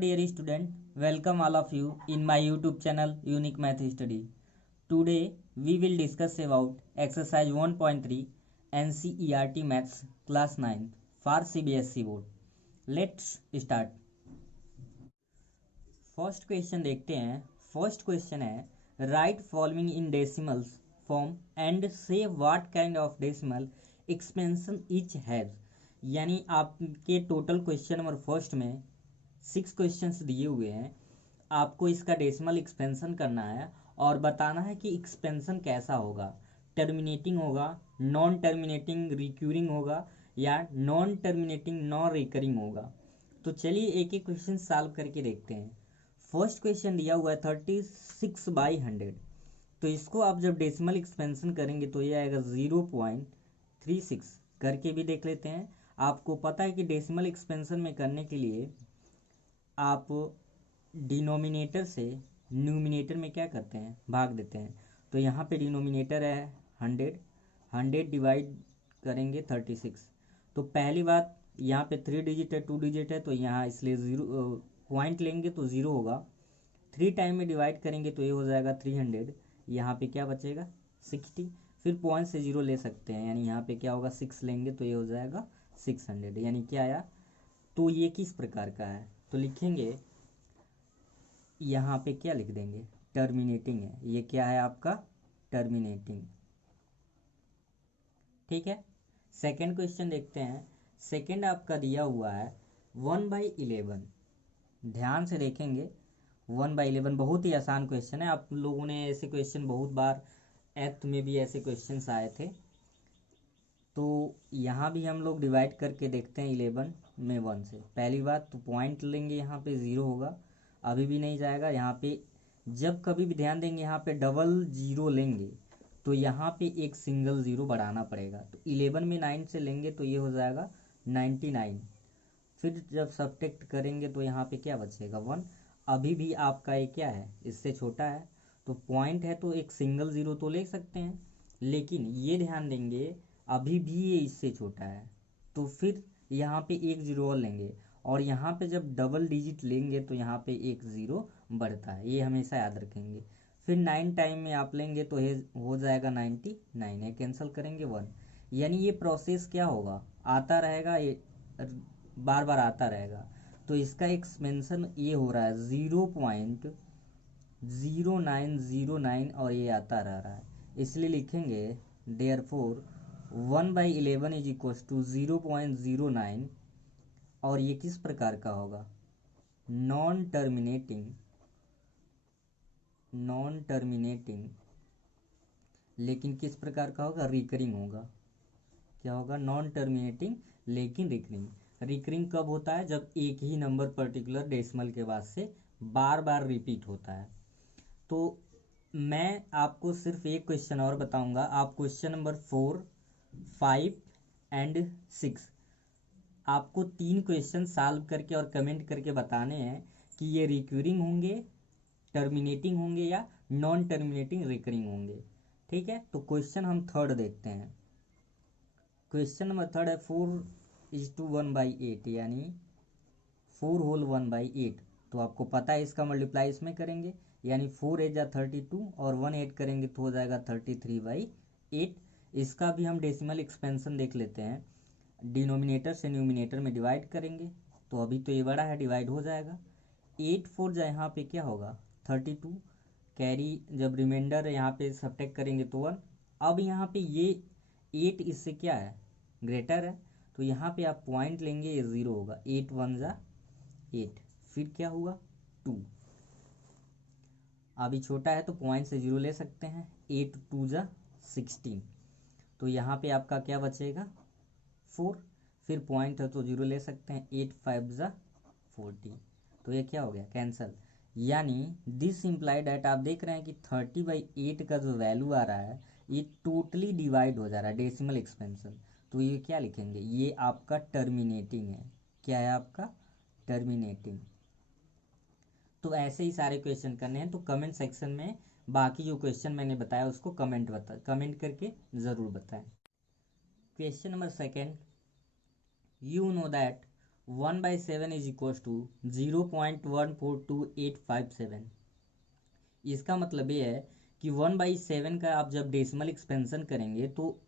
dear student, welcome all of you in my YouTube channel Unique Math Study. Today we will discuss about exercise 1.3 NCERT Maths class 9 for CBSE board. Let's start. First question देखते हैं. First question है write following in decimals form and say what kind of decimal expansion each has. यानी आपके total question number first में 6 questions दिए हुए हैं. आपको इसका डेसिमल एक्सपेंशन करना है और बताना है कि एक्सपेंशन कैसा होगा. टर्मिनेटिंग होगा, नॉन टर्मिनेटिंग रिक्यूरिंग होगा या नॉन टर्मिनेटिंग नॉन रिकरिंग होगा. तो चलिए एक एक क्वेश्चन सॉल्व करके देखते हैं. फर्स्ट क्वेश्चन दिया हुआ है 36/100. तो इसको आप जब डेसिमल एक्सपेंशन करेंगे तो ये आएगा 0.36. करके भी देख लेते हैं. आपको पता है कि डेसिमल एक्सपेंशन में करने के लिए आप डिनोमिनेटर से न्यूमिनेटर में क्या करते हैं, भाग देते हैं. तो यहाँ पे डिनोमिनेटर है 100 डिवाइड करेंगे 36. तो पहली बात यहाँ पे 3 डिजिट है, 2 डिजिट है, तो यहाँ इसलिए 0 पॉइंट लेंगे तो 0 होगा. 3 टाइम में डिवाइड करेंगे तो ये हो जाएगा 300. यहाँ पे क्या बचेगा 60. फिर पॉइंट से 0 ले सकते हैं, यानी यहाँ पे क्या होगा 6 लेंगे तो ये हो जाएगा 600. यानी क्या आया. तो ये किस प्रकार का है तो लिखेंगे यहाँ पे क्या लिख देंगे टर्मिनेटिंग है. ये क्या है आपका टर्मिनेटिंग. ठीक है. सेकंड क्वेश्चन देखते हैं. सेकंड आपका दिया हुआ है 1/11. ध्यान से देखेंगे 1/11 बहुत ही आसान क्वेश्चन है. आप लोगों ने ऐसे क्वेश्चन बहुत बार एथ में भी ऐसे क्वेश्चंस आए थे. तो यहाँ भी हम लोग डिवाइड करके देखते हैं 11 में 1 से. पहली बात तो पॉइंट लेंगे, यहाँ पे 0 होगा, अभी भी नहीं जाएगा. यहाँ पे जब कभी भी ध्यान देंगे यहाँ पे डबल 0 लेंगे तो यहाँ पे एक सिंगल 0 बढ़ाना पड़ेगा. तो 11 में 9 से लेंगे तो ये हो जाएगा 99. फिर जब सब्ट्रैक्ट करेंगे तो यहाँ पे क्या बचेगा 1. अभी भी आपका ये क्या है इससे छोटा है. तो पॉइंट है तो एक सिंगल 0 तो ले सकते हैं, लेकिन ये ध्यान देंगे अभी भी ये इससे छोटा है. तो फिर यहाँ पे एक 0 और लेंगे और यहाँ पे जब डबल डिजिट लेंगे तो यहाँ पे एक 0 बढ़ता है. ये हमेशा याद रखेंगे. फिर 9 टाइम में आप लेंगे तो ये हो जाएगा 99 है. कैंसिल करेंगे 1. यानी ये प्रोसेस क्या होगा आता रहेगा, ये बार बार आता रहेगा. तो इसका एक्सपेंशन ये हो रहा है 0.0909 और ये आता रह रहा है. इसलिए लिखेंगे देयरफॉर 1/11 इज इक्वल टू 0.09. और ये किस प्रकार का होगा नॉन टर्मिनेटिंग लेकिन किस प्रकार का होगा रिकरिंग होगा. क्या होगा नॉन टर्मिनेटिंग लेकिन रिकरिंग. रिकरिंग कब होता है जब एक ही नंबर पर्टिकुलर डेसिमल के बाद से बार बार रिपीट होता है. तो मैं आपको सिर्फ एक क्वेश्चन और बताऊंगा. आप क्वेश्चन नंबर 4, 5 एंड 6 आपको 3 क्वेश्चन सॉल्व करके और कमेंट करके बताने हैं कि ये रिक्यूरिंग होंगे, टर्मिनेटिंग होंगे या नॉन टर्मिनेटिंग रिकरिंग होंगे. ठीक है. तो क्वेश्चन हम थर्ड देखते हैं. क्वेश्चन नंबर थर्ड है 4:1/8 यानी 4 होल 1/8. तो आपको पता है इसका मल्टीप्लाई इसमें करेंगे यानी 4 8 32 और 1 ऐड करेंगे तो हो जाएगा 33/8. इसका भी हम डेसिमल एक्सपेंशन देख लेते हैं. डिनोमिनेटर से न्यूमिनेटर में डिवाइड करेंगे तो अभी तो ये बड़ा है, डिवाइड हो जाएगा. 8 4 यहाँ पे क्या होगा 32. कैरी जब रिमाइंडर यहाँ पे सब्ट्रैक्ट करेंगे तो 1. अब यहाँ पे ये 8 इससे क्या है ग्रेटर है, तो यहाँ पे आप पॉइंट लेंगे ये 0 होगा. 8 1 8. फिर क्या हुआ 2. अभी छोटा है तो पॉइंट से 0 ले सकते हैं. 8 2 16. तो यहाँ पे आपका क्या बचेगा 4. फिर पॉइंट है तो 0 ले सकते हैं. 8 5 40. तो ये क्या हो गया कैंसल. यानी दिस इम्प्लाइड एट आप देख रहे हैं कि 30/8 का जो वैल्यू आ रहा है ये टोटली डिवाइड हो जा रहा है डेसिमल एक्सपेंशन. तो ये क्या लिखेंगे ये आपका टर्मिनेटिंग है. क्या है आपका टर्मिनेटिंग. तो ऐसे ही सारे क्वेश्चन करने हैं. तो कमेंट सेक्शन में बाकी जो क्वेश्चन मैंने बताया उसको कमेंट करके ज़रूर बताएं. Question number second. You know that 1/7 is equal to 0.142857। इसका मतलब ये है कि 1/7 का आप जब डेसिमल एक्सपेंशन करेंगे तो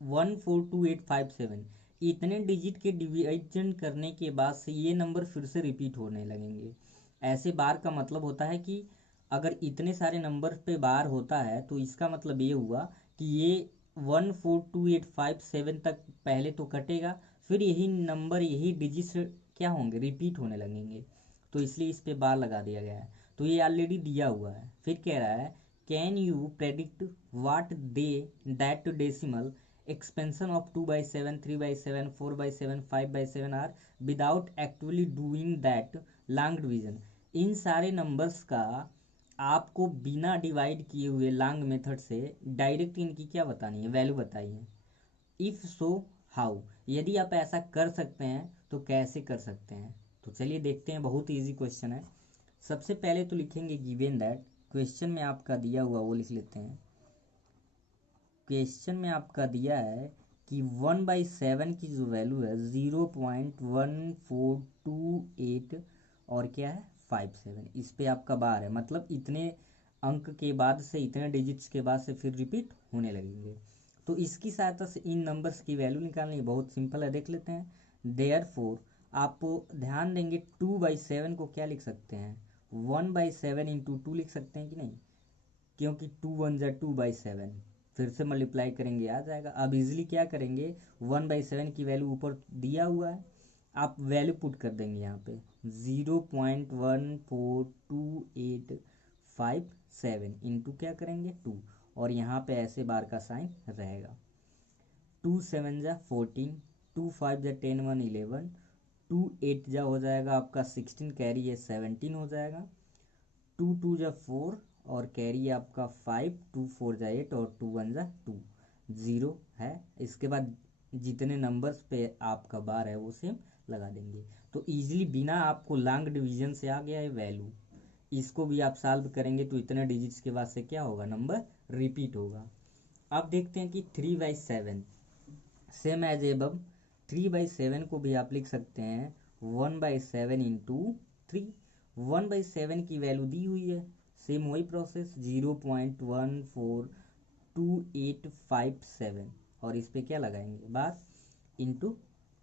142857 इतने डिजिट के डिवीजन करने के बाद से ये नंबर फिर से रिपीट होने लगेंगे। ऐसे बार का मतलब होता है कि अगर इतने सारे नंबर पे बार होता है तो इसका मतलब ये हुआ कि ये 142857 तक पहले तो कटेगा, फिर यही नंबर यही डिजिट क्या होंगे, रिपीट होने लगेंगे। तो इसलिए इस पे बार लगा दिया गया है। तो ये ऑलरेडी दिया हुआ है। फिर कह रहा है can you predict what the that decimal expansion of 2/7, 3/7, 4/7, 5/7 are without actually doing that long division. इन सारे नंबर्स का आपको बिना डिवाइड किए हुए लॉन्ग मेथड से डायरेक्ट इनकी क्या बतानी है, वैल्यू बताइए। इफ़ सो हाउ, यदि आप ऐसा कर सकते हैं तो कैसे कर सकते हैं। तो चलिए देखते हैं, बहुत ईजी क्वेश्चन है। सबसे पहले तो लिखेंगे गिवन दैट, क्वेश्चन में आपका दिया हुआ वो लिख लेते हैं। क्वेश्चन में आपका दिया है कि 1/7 की जो वैल्यू है 0.1428 और क्या है 57, इस पे आपका बार है, मतलब इतने अंक के बाद से, इतने डिजिट्स के बाद से फिर रिपीट होने लगेंगे। तो इसकी सहायता से इन नंबर्स की वैल्यू निकालनी बहुत सिंपल है, देख लेते हैं। देयरफॉर आप ध्यान देंगे 2/7 को क्या लिख सकते हैं, 1/7 इंटू 2 लिख सकते हैं कि नहीं, क्योंकि 2 1 जा 2/7, फिर से मल्टीप्लाई करेंगे आ जाएगा। अब इजीली क्या करेंगे, 1/7 की वैल्यू ऊपर दिया हुआ है, आप वैल्यू पुट कर देंगे यहाँ पे 0.142857 इंटू क्या करेंगे 2, और यहाँ पे ऐसे बार का साइन रहेगा। 2 7 जा 14, 2 5 जा 10 1 11, 2 8 जा हो जाएगा आपका 16, कैरी है 17 हो जाएगा, 2 2 जा 4 और कैरी आपका 5, 2 4 जा 8 और 2 1 जा 2, 0 है। इसके बाद जितने नंबर्स पे आपका बार है वो सेम लगा देंगे। तो इजीली बिना आपको लॉन्ग डिवीजन से आ गया है वैल्यू। इसको भी आप सॉल्व करेंगे तो इतने डिजिट्स के बाद से क्या होगा, नंबर रिपीट होगा। अब देखते हैं कि 3/7 सेम एज एबव, 3/7 को भी आप लिख सकते हैं 1/7 इंटू 3। 1/7 की वैल्यू दी हुई है, सेम वही प्रोसेस 0.142857 और इस पे क्या लगाएंगे बार, इंटू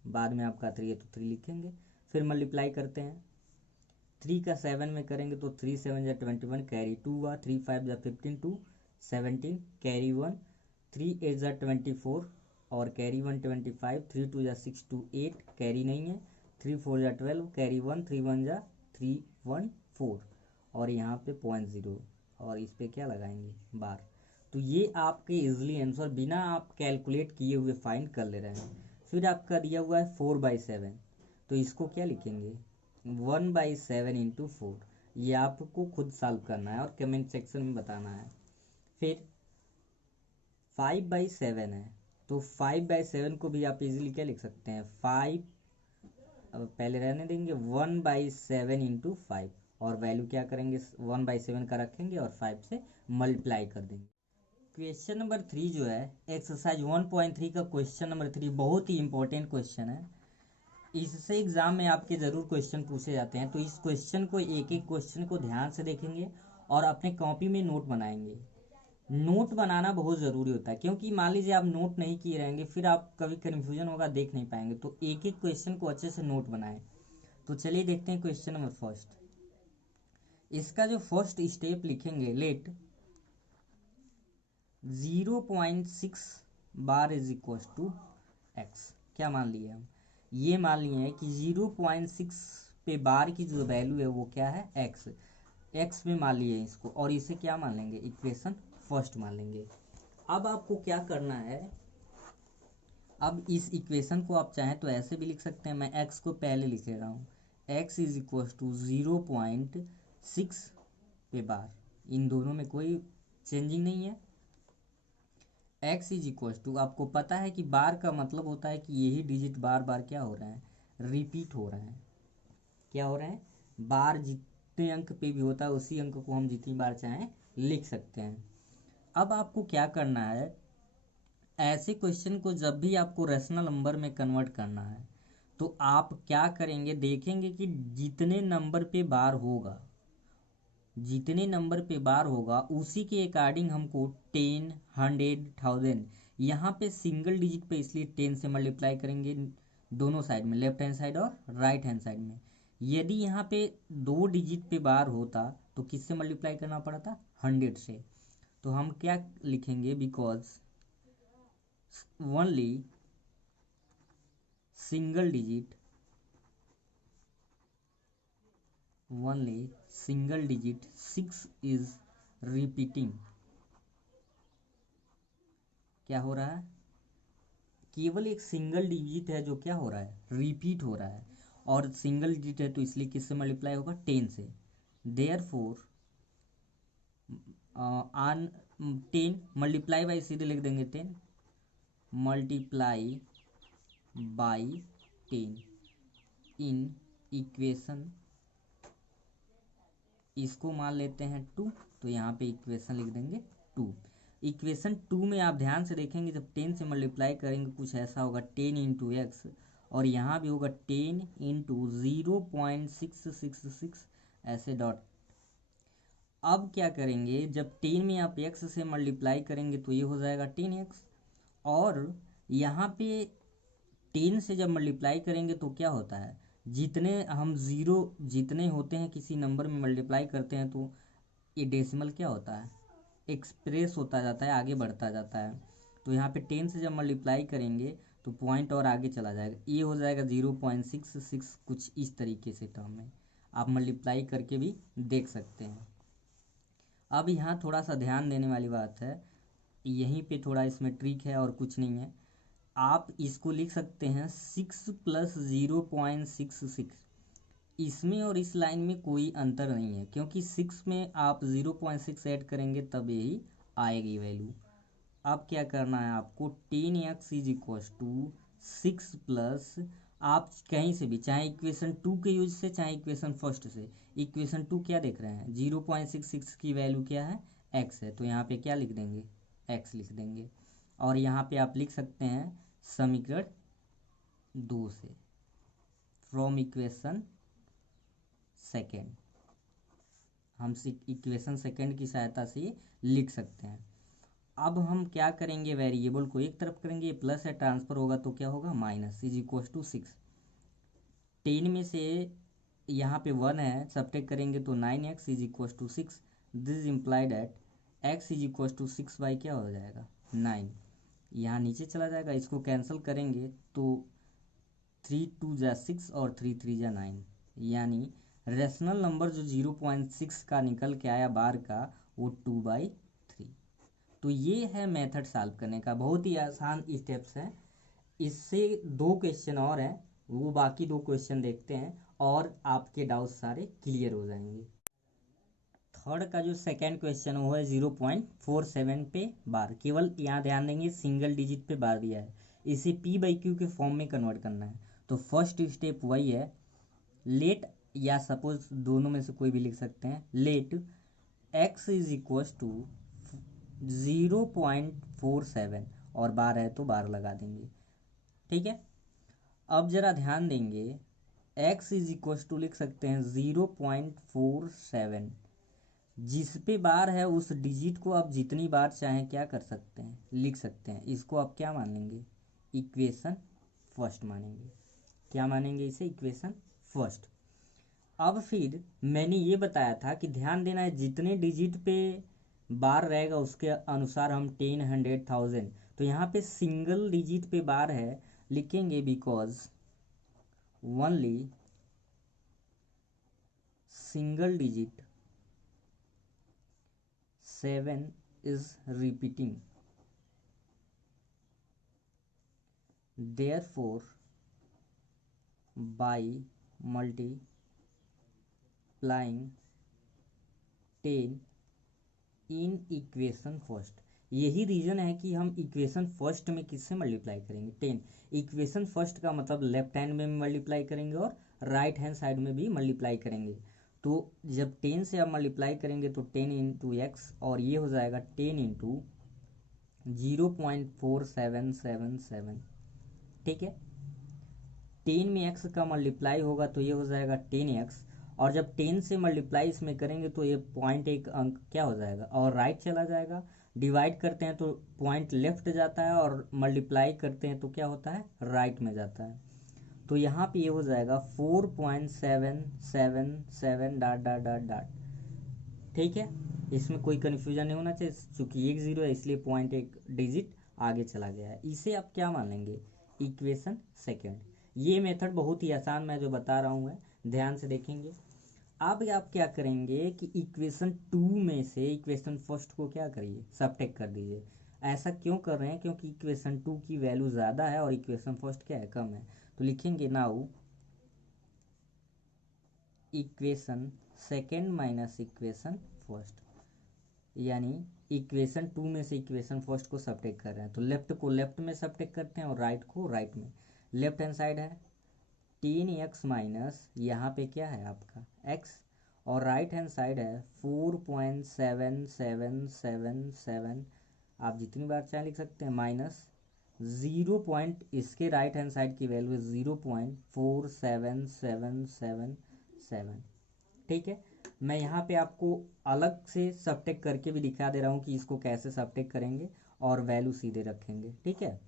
बाद में आपका 3 है तो 3 लिखेंगे, फिर मल्टीप्लाई करते हैं। 3 का 7 में करेंगे तो 3 7 जा 21, कैरी 2 हुआ, 3 5 जा 15, 2 17, कैरी 1, 3 8 जा 24 और कैरी 1 25, 3 2 जा 6 2 8, कैरी नहीं है, 3 4 जा 12, कैरी 1, 3 1 जा 3 1 4 और यहाँ पे 0.0 और इस पे क्या लगाएंगे बार। तो ये आपके इजली आंसर बिना आप कैलकुलेट किए हुए फाइंड कर ले रहे हैं। फिर आपका दिया हुआ है 4/7, तो इसको क्या लिखेंगे 1/7 इंटू 4। ये आपको खुद सॉल्व करना है और कमेंट सेक्शन में बताना है। फिर 5/7 है तो 5/7 को भी आप इजीली क्या लिख सकते हैं 5, अब पहले रहने देंगे 1/7 इंटू 5 और वैल्यू क्या करेंगे 1/7 का रखेंगे और 5 से मल्टीप्लाई कर देंगे। क्वेश्चन नंबर 3 जो है एक्सरसाइज 1.3 का क्वेश्चन नंबर 3 बहुत ही इंपॉर्टेंट क्वेश्चन है। इससे एग्जाम में आपके ज़रूर क्वेश्चन पूछे जाते हैं। तो इस क्वेश्चन को एक एक क्वेश्चन को ध्यान से देखेंगे और अपने कॉपी में नोट बनाएंगे। नोट बनाना बहुत ज़रूरी होता है, क्योंकि मान लीजिए आप नोट नहीं किए रहेंगे फिर आप कभी कन्फ्यूजन होगा, देख नहीं पाएंगे। तो एक एक क्वेश्चन को अच्छे से नोट बनाएं। तो चलिए देखते हैं क्वेश्चन नंबर फर्स्ट। इसका जो फर्स्ट स्टेप लिखेंगे, let 0.6 bar is equal to x. क्या मान लिए हम, ये मान लिए हैं कि 0.6 पे बार की जो वैल्यू है वो क्या है एक्स, एक्स में मान लिए इसको, और इसे क्या मान लेंगे इक्वेशन फर्स्ट मान लेंगे। अब आपको क्या करना है, अब इस इक्वेशन को आप चाहें तो ऐसे भी लिख सकते हैं, मैं एक्स को पहले लिख ले रहा हूँ, एक्स इज इक्वल टू 0.6 पे बार, इन दोनों में कोई चेंजिंग नहीं है। एक्स इज इक्वल टू, आपको पता है कि बार का मतलब होता है कि यही डिजिट बार बार क्या हो रहे हैं, रिपीट हो रहे हैं। क्या हो रहे हैं, बार जितने अंक पे भी होता है उसी अंक को हम जितनी बार चाहें लिख सकते हैं। अब आपको क्या करना है, ऐसे क्वेश्चन को जब भी आपको रैशनल नंबर में कन्वर्ट करना है तो आप क्या करेंगे, देखेंगे कि जितने नंबर पे बार होगा, जितने नंबर पे बार होगा उसी के अकॉर्डिंग हमको 10, 100, 1000, यहाँ पे सिंगल डिजिट पे इसलिए 10 से मल्टीप्लाई करेंगे दोनों साइड में, लेफ्ट हैंड साइड और राइट हैंड साइड में। यदि यहाँ पे 2 डिजिट पे बार होता तो किससे मल्टीप्लाई करना पड़ता, 100 से। तो हम क्या लिखेंगे, because only single digit, only single digit 6 is repeating. क्या हो रहा है, केवल एक सिंगल डिजिट है जो क्या हो रहा है, रिपीट हो रहा है। और सिंगल डिजिट है तो इसलिए किससे मल्टीप्लाई होगा, 10 से। Therefore on 10 multiply by सीधे लिख देंगे 10, मल्टीप्लाई बाई 10 इन इक्वेशन, इसको मान लेते हैं 2, तो यहाँ पे इक्वेशन लिख देंगे 2। इक्वेशन 2 में आप ध्यान से देखेंगे जब 10 से मल्टीप्लाई करेंगे कुछ ऐसा होगा 10 इंटू एक्स, और यहाँ भी होगा 10 इंटू 0.666 ऐसे डॉट। अब क्या करेंगे, जब 10 में आप x से मल्टीप्लाई करेंगे तो ये हो जाएगा 10x, और यहाँ पे 10 से जब मल्टीप्लाई करेंगे तो क्या होता है, जितने हम ज़ीरो जितने होते हैं किसी नंबर में मल्टीप्लाई करते हैं तो ये डेसिमल क्या होता है, एक्सप्रेस होता जाता है, आगे बढ़ता जाता है। तो यहाँ पे 10 से जब मल्टीप्लाई करेंगे तो पॉइंट और आगे चला जाएगा, ये हो जाएगा 0.66, कुछ इस तरीके से टर्म में आप मल्टीप्लाई करके भी देख सकते हैं। अब यहाँ थोड़ा सा ध्यान देने वाली बात है, यहीं पे थोड़ा इसमें ट्रिक है और कुछ नहीं है। आप इसको लिख सकते हैं 6 प्लस 0.66, इसमें और इस लाइन में कोई अंतर नहीं है, क्योंकि 6 में आप 0.6 ऐड करेंगे तब यही आएगी वैल्यू। अब क्या करना है आपको, 10x is equal to 6 plus, आप कहीं से भी चाहे इक्वेशन 2 के यूज से चाहे इक्वेशन फर्स्ट से, इक्वेशन 2 क्या देख रहे हैं, 0.66 की वैल्यू क्या है, x है, तो यहाँ पे क्या लिख देंगे, x लिख देंगे। और यहाँ पे आप लिख सकते हैं समीकरण 2 से, फ्रॉम इक्वेशन सेकेंड, हम इक्वेशन सेकेंड की सहायता से लिख सकते हैं। अब हम क्या करेंगे, वेरिएबल को एक तरफ करेंगे, प्लस है ट्रांसफर होगा तो क्या होगा, माइनस इज इक्व टू 6। 10 में से यहाँ पे 1 है, सब्ट्रैक्ट करेंगे तो 9x is equal to 6, this implied that x is equal to 6 by क्या हो जाएगा, 9। यहाँ नीचे चला जाएगा, इसको कैंसिल करेंगे तो 3 2 जा 6 और 3 3 जा 9, यानी रेशनल नंबर जो 0.6 का निकल के आया बार का वो 2/3। तो ये है मेथड सॉल्व करने का, बहुत ही आसान स्टेप्स हैं। इससे 2 क्वेश्चन और हैं, वो बाकी 2 क्वेश्चन देखते हैं और आपके डाउट सारे क्लियर हो जाएंगे। थर्ड का जो सेकंड क्वेश्चन वो है 0.47 पे बार, केवल यहाँ ध्यान देंगे सिंगल डिजिट पे बार दिया है, इसे p/q के फॉर्म में कन्वर्ट करना है। तो फर्स्ट स्टेप वही है, लेट, या सपोज दोनों में से कोई भी लिख सकते हैं, let x is equal to 0.47, और बार है तो बार लगा देंगे, ठीक है। अब जरा ध्यान देंगे, x इज इक्व टू लिख सकते हैं 0.47, जिस पे बार है उस डिजिट को आप जितनी बार चाहें क्या कर सकते हैं, लिख सकते हैं। इसको आप क्या मान लेंगे, इक्वेशन फर्स्ट मानेंगे। क्या मानेंगे इसे, इक्वेशन फर्स्ट। अब फिर मैंने ये बताया था कि ध्यान देना है, जितने डिजिट पे बार रहेगा उसके अनुसार हम 10, 100, 1000, तो यहाँ पे सिंगल डिजिट पे बार है, लिखेंगे because only single digit 7 is repeating, therefore by multiplying 10 in equation first, यही रीज़न है कि हम इक्वेशन फर्स्ट में किससे मल्टीप्लाई करेंगे, 10। इक्वेशन फर्स्ट का मतलब लेफ्ट हैंड में मल्टीप्लाई करेंगे और राइट हैंड साइड में भी मल्टीप्लाई करेंगे। तो जब 10 से आप मल्टीप्लाई करेंगे तो 10 इंटू एक्स, और ये हो जाएगा 10 इंटू 0.4777, ठीक है। 10 में x का मल्टीप्लाई होगा तो ये हो जाएगा 10x, और जब 10 से मल्टीप्लाई इसमें करेंगे तो ये पॉइंट एक अंक क्या हो जाएगा और राइट चला जाएगा। डिवाइड करते हैं तो पॉइंट लेफ्ट जाता है, और मल्टीप्लाई करते हैं तो क्या होता है राइट में जाता है। तो यहाँ पे ये हो जाएगा 4.777 डॉट डॉट डॉट डॉट। ठीक है, इसमें कोई कन्फ्यूजन नहीं होना चाहिए, चूंकि एक जीरो है इसलिए पॉइंट एक डिजिट आगे चला गया है। इसे आप क्या मान लेंगे, इक्वेशन सेकेंड। ये मेथड बहुत ही आसान मैं जो बता रहा हूँ है, ध्यान से देखेंगे। अब आप क्या करेंगे कि इक्वेशन टू में से इक्वेशन फर्स्ट को क्या करिए, सबट्रैक्ट कर दीजिए। ऐसा क्यों कर रहे हैं, क्योंकि इक्वेशन टू की वैल्यू ज़्यादा है और इक्वेशन फर्स्ट क्या है, कम है। तो लिखेंगे now equation second minus equation first, यानी इक्वेशन टू में से इक्वेशन फर्स्ट को सबट्रैक्ट कर रहे हैं। तो लेफ्ट को लेफ्ट में सबट्रैक्ट करते हैं और राइट को राइट में। लेफ्ट हैंड साइड है 10x माइनस यहाँ पे क्या है आपका x, और राइट हैंड साइड है 4.7777, आप जितनी बार चाहे लिख सकते हैं, माइनस 0 पॉइंट, इसके राइट हैंड साइड की वैल्यू है 0.47777। ठीक है, मैं यहाँ पे आपको अलग से सबट्रैक्ट करके भी दिखा दे रहा हूँ कि इसको कैसे सबट्रैक्ट करेंगे और वैल्यू सीधे रखेंगे। ठीक है,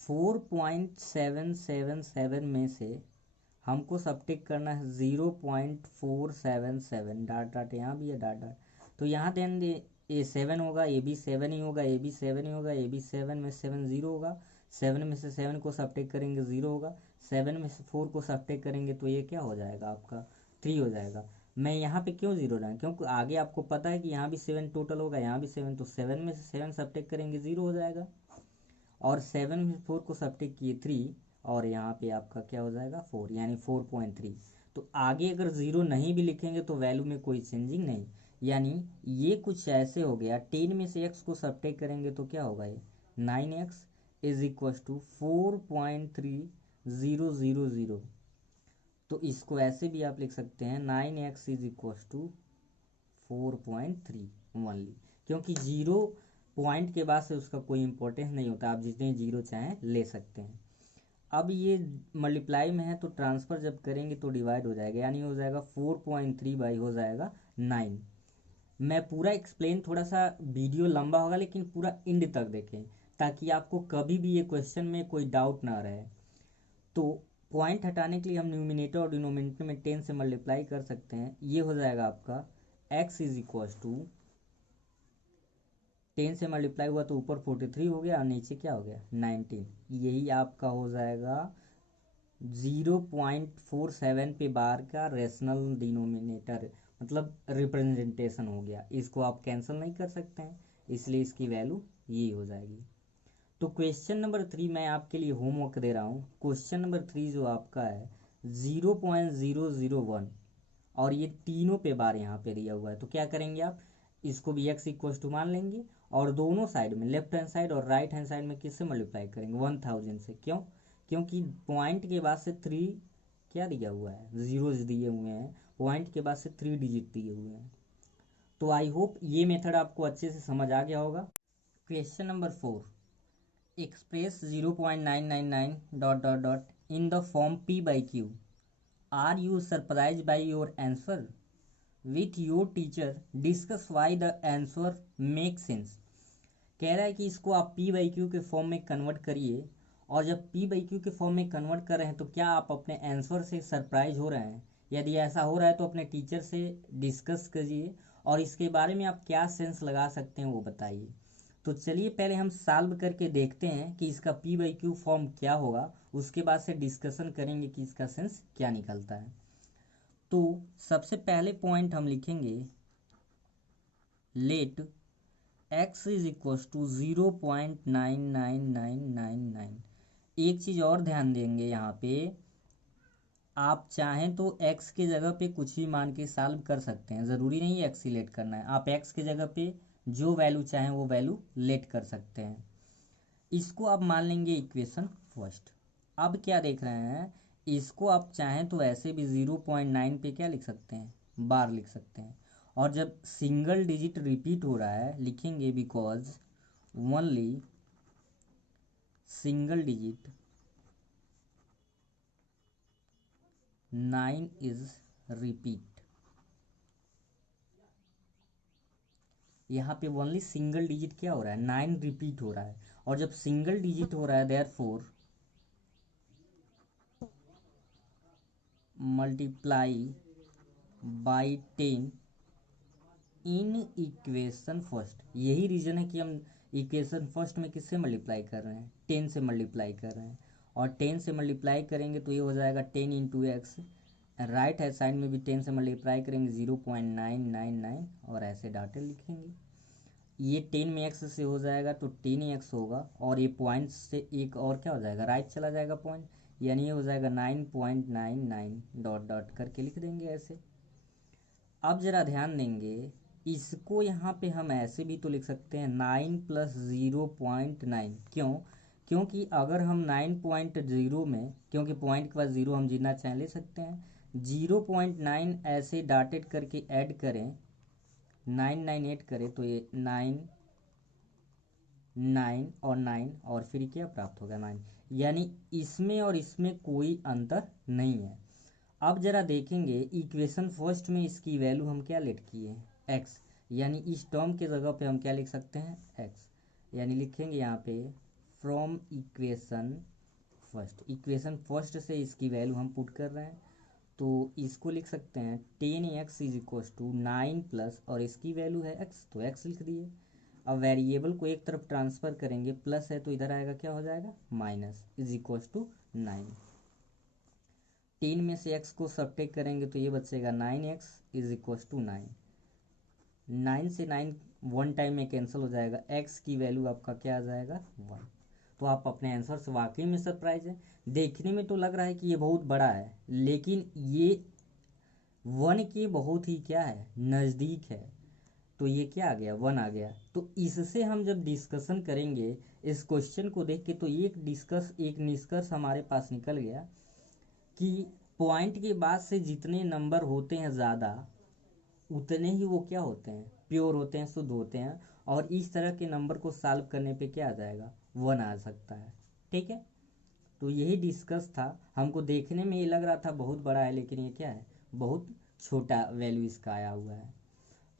4.777 में से हमको सबट्रैक्ट करना है 0.477, डाट डाट यहाँ भी है डाट डाट। तो यहाँ ध्यान दे, ए 7 होगा, ए भी 7 ही होगा, ए भी 7 ही होगा, ए भी 7 में 7 0 होगा। 7 में से 7 को सबट्रैक्ट करेंगे 0 होगा। 7 में से 4 को सबट्रैक्ट करेंगे तो ये क्या हो जाएगा आपका 3 हो जाएगा। मैं यहाँ पे क्यों 0 डालें, क्योंकि आगे आपको पता है कि यहाँ भी 7 टोटल होगा, यहाँ भी 7, तो 7 में से 7 सबट्रैक्ट करेंगे 0 हो जाएगा। और 7 में 4 को सबट्रैक्ट किए 3, और यहाँ पे आपका क्या हो जाएगा 4, यानी 4.3। तो आगे अगर 0 नहीं भी लिखेंगे तो वैल्यू में कोई चेंजिंग नहीं, यानी ये कुछ ऐसे हो गया। 10 में से x को सबट्रैक्ट करेंगे तो क्या होगा, ये 9x इज इक्व टू 4.3000। तो इसको ऐसे भी आप लिख सकते हैं 9x is equal to 4.3 only, क्योंकि जीरो पॉइंट के बाद से उसका कोई इंपॉर्टेंस नहीं होता, आप जितने जीरो चाहें ले सकते हैं। अब ये मल्टीप्लाई में है तो ट्रांसफ़र जब करेंगे तो डिवाइड हो जाएगा, यानी हो जाएगा 4.3 बाई हो जाएगा 9। मैं पूरा एक्सप्लेन, थोड़ा सा वीडियो लंबा होगा लेकिन पूरा एंड तक देखें ताकि आपको कभी भी ये क्वेश्चन में कोई डाउट ना रहे। तो पॉइंट हटाने के लिए हम न्यूमिनेटर और डिनोमिनेटर में 10 से मल्टीप्लाई कर सकते हैं। ये हो जाएगा आपका x इज इक्व टू 10 से मल्टीप्लाई हुआ तो ऊपर 43 हो गया और नीचे क्या हो गया 19। यही आपका हो जाएगा 0.47 पे बार का रेशनल डिनोमिनेटर, मतलब रिप्रेजेंटेशन हो गया। इसको आप कैंसिल नहीं कर सकते हैं, इसलिए इसकी वैल्यू यही हो जाएगी। तो क्वेश्चन नंबर 3 मैं आपके लिए होमवर्क दे रहा हूँ। क्वेश्चन नंबर 3 जो आपका है 0.001, और ये तीनों पे बार यहाँ पे दिया हुआ है। तो क्या करेंगे आप, इसको भी x इक्वल टू मान लेंगे, और दोनों साइड में लेफ्ट हैंड साइड और राइट हैंड साइड में किससे मल्टीप्लाई करेंगे 1000 से। क्यों, क्योंकि पॉइंट के बाद से 3 क्या दिया हुआ है, जीरोज दिए हुए हैं, पॉइंट के बाद से 3 डिजिट दिए हुए हैं। तो आई होप ये मेथड आपको अच्छे से समझ आ गया होगा। Question number 4, express 0.999 dot dot dot in the form p by q। Are you surprise by your answer? With your teacher discuss why the answer make sense. कह रहा है कि इसको आप p बाई क्यू के फॉर्म में कन्वर्ट करिए, और जब p बाई क्यू के फॉर्म में कन्वर्ट कर रहे हैं तो क्या आप अपने आंसर से सरप्राइज हो रहे हैं? यदि ऐसा हो रहा है तो अपने टीचर से डिस्कस करिए, और इसके बारे में आप क्या सेंस लगा सकते हैं वो बताइए। तो चलिए पहले हम सॉल्व करके देखते हैं कि इसका p बाई क्यू फॉर्म क्या होगा, उसके बाद से डिस्कशन करेंगे कि इसका सेंस क्या निकलता है। तो सबसे पहले पॉइंट हम लिखेंगे let x is equal to 0.99999। एक चीज़ और ध्यान देंगे यहाँ पे, आप चाहें तो x के जगह पे कुछ भी मान के सॉल्व कर सकते हैं, ज़रूरी नहीं है x ही लेट करना है। आप x के जगह पे जो वैल्यू चाहें वो वैल्यू लेट कर सकते हैं। इसको आप मान लेंगे इक्वेशन फर्स्ट। अब क्या देख रहे हैं, इसको आप चाहें तो ऐसे भी 0.9 पे क्या लिख सकते हैं, बार लिख सकते हैं। और जब सिंगल डिजिट रिपीट हो रहा है लिखेंगे because only single digit 9 is repeat. यहाँ पे ओनली सिंगल डिजिट क्या हो रहा है, 9 रिपीट हो रहा है, और जब सिंगल डिजिट हो रहा है therefore multiply by 10 in equation first. यही रीजन है कि हम इक्वेशन फर्स्ट में किससे मल्टीप्लाई कर रहे हैं, 10 से मल्टीप्लाई कर रहे हैं, और 10 से मल्टीप्लाई करेंगे तो ये हो जाएगा 10 into x, right hand side में भी 10 से मल्टीप्लाई करेंगे 0.999 और ऐसे डाटे लिखेंगे। ये 10 में एक्स से हो जाएगा तो 10 एक्स होगा, और ये पॉइंट से एक और क्या हो जाएगा, राइट चला जाएगा पॉइंट, यानी ये हो जाएगा 9.99 डॉट डॉट करके लिख देंगे ऐसे। अब जरा ध्यान देंगे, इसको यहाँ पे हम ऐसे भी तो लिख सकते हैं 9 प्लस 0.9। क्यों? क्योंकि अगर हम 9.0 में, क्योंकि पॉइंट के बाद 0 हम जितना चाहें ले सकते हैं, 0.9 ऐसे डाटेड करके ऐड करें, 998 करें तो ये 9 9 और 9 और फिर क्या प्राप्त होगा 9, यानी इसमें और इसमें कोई अंतर नहीं है। अब जरा देखेंगे इक्वेशन फर्स्ट में इसकी वैल्यू हम क्या लेट किए, एक्स, यानी इस टर्म के जगह पे हम क्या लिख सकते हैं, एक्स, यानी लिखेंगे यहाँ पे from equation first. Equation first से इसकी वैल्यू हम पुट कर रहे हैं, तो इसको लिख सकते हैं 10x is equal to 9 plus, और इसकी वैल्यू है x तो x लिख दिए। अब वेरिएबल को एक तरफ ट्रांसफ़र करेंगे, प्लस है तो इधर आएगा क्या हो जाएगा माइनस, इज इक्व टू 9। 10 में से x को सब्ट्रैक्ट करेंगे तो ये बचेगा 9x इज इक्व टू 9। 9 से 9 वन टाइम में कैंसिल हो जाएगा, x की वैल्यू आपका क्या आ जाएगा 1। तो आप अपने आंसर से वाकई में सरप्राइज है। देखने में तो लग रहा है कि ये बहुत बड़ा है, लेकिन ये 1 के बहुत ही क्या है, नज़दीक है। तो ये क्या आ गया, 1 आ गया। तो इससे हम जब डिस्कशन करेंगे इस क्वेश्चन को देख के, तो एक निष्कर्ष हमारे पास निकल गया कि पॉइंट के बाद से जितने नंबर होते हैं ज़्यादा, उतने ही वो क्या होते हैं, प्योर होते हैं, शुद्ध होते हैं, और इस तरह के नंबर को सॉल्व करने पे क्या आ जाएगा, 1 आ सकता है। ठीक है, तो यही डिस्कस था। हमको देखने में ये लग रहा था बहुत बड़ा है, लेकिन ये क्या है, बहुत छोटा वैल्यू इसका आया हुआ है।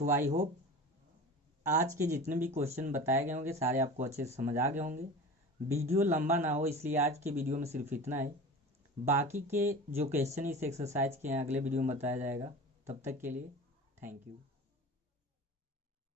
तो आई होप आज के जितने भी क्वेश्चन बताए गए होंगे सारे आपको अच्छे से समझ आ गए होंगे। वीडियो लंबा ना हो इसलिए आज के वीडियो में सिर्फ इतना है। बाकी के जो क्वेश्चन इस एक्सरसाइज के हैं अगले वीडियो में बताया जाएगा। तब तक के लिए थैंक यू।